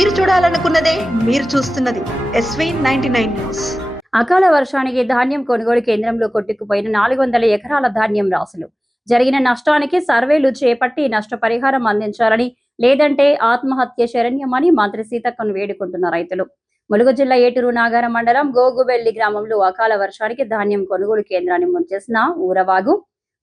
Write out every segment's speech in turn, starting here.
మీరు చూడాలనుకున్నదే మీరు చూస్తున్నది ఎస్వీ నైన్టీ నైన్ న్యూస్ అకాల వర్షానికి ధాన్యం కొనుగోలు కేంద్రంలో కొట్టుకుపోయిన నాలుగు వందల ఎకరాల ధాన్యం రాసులు. జరిగిన నష్టానికి సర్వేలు చేపట్టి నష్టపరిహారం అందించాలని లేదంటే ఆత్మహత్య శరణ్యమని మంత్రి సీతక్కను వేడుకుంటున్న రైతులు. ములుగు జిల్లా ఏటూరు నాగార మండలం గోగుబెల్లి గ్రామంలో అకాల వర్షానికి ధాన్యం కొనుగోలు కేంద్రాన్ని ముంచేసిన ఊరవాగు.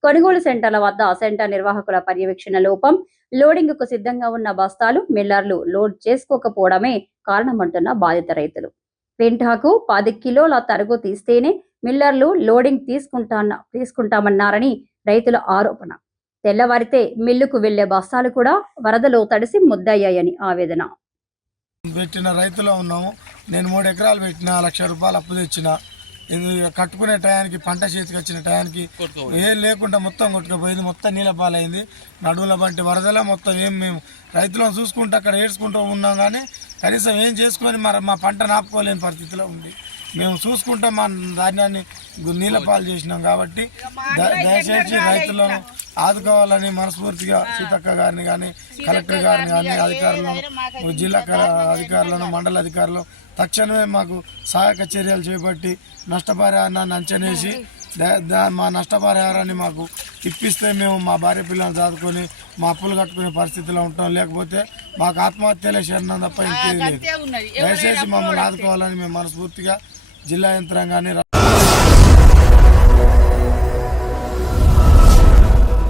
కొనుగోలు సెంటర్ల వద్ద సెంటర్ నిర్వాహకుల పర్యవేక్షణ లోపం లోడింగ్కు సిద్ధంగా ఉన్న బస్తాలు మిల్లర్లు లోడ్ చేసుకోకపోవడమే కారణమంటున్న బాధిత రైతులు. క్వింటాకు పది కిలోల తరుగు తీస్తేనే మిల్లర్లు లోడింగ్ తీసుకుంటా తీసుకుంటామన్నారని రైతుల ఆరోపణ. తెల్లవారితే మిల్లుకు వెళ్ళే బస్తాలు కూడా వరదలో తడిసి ముద్దయ్యాయని ఆవేదన. పెట్టిన రైతులో ఉన్నాము. నేను మూడు ఎకరాలు పెట్టిన లక్ష రూపాయలు అప్పు తెచ్చిన. కట్టుకునే టయానికి పంట చేతికి వచ్చిన టయానికి ఏం లేకుండా మొత్తం కొట్టుకుపోయింది. మొత్తం నీళ్ళ పాలైంది. నడువుల బంటి వరదల మొత్తం ఏం మేము రైతులను చూసుకుంటూ అక్కడ ఏడ్చుకుంటూ ఉన్నాం కానీ కనీసం ఏం చేసుకొని మరి మా పంట నాపుకోలేని పరిస్థితిలో ఉంది. మేము చూసుకుంటాం మా ధాన్యాన్ని నీళ్ళ పాలు చేసినాం కాబట్టి ద- దయచేసి రైతులను ఆదుకోవాలని మనస్ఫూర్తిగా సీతక్క గారిని కానీ కలెక్టర్ గారిని కానీ అధికారులను జిల్లా క- అధికారులను మండల అధికారులు తక్షణమే మాకు సహాయక చర్యలు చేపట్టి నష్టపరిహారాన్ని అంచనేసి మా నష్టపరిహారాన్ని మాకు ఇప్పిస్తే మేము మా భార్య పిల్లల్ని చదువుకొని మా అప్పులు కట్టుకునే పరిస్థితిలో ఉంటాం. లేకపోతే మాకు ఆత్మహత్యలే శరణం తప్ప ఇంకేది లేదు. దయచేసి మమ్మల్ని ఆదుకోవాలని మేము మనస్ఫూర్తిగా జిల్లా యంత్రాంగాన్ని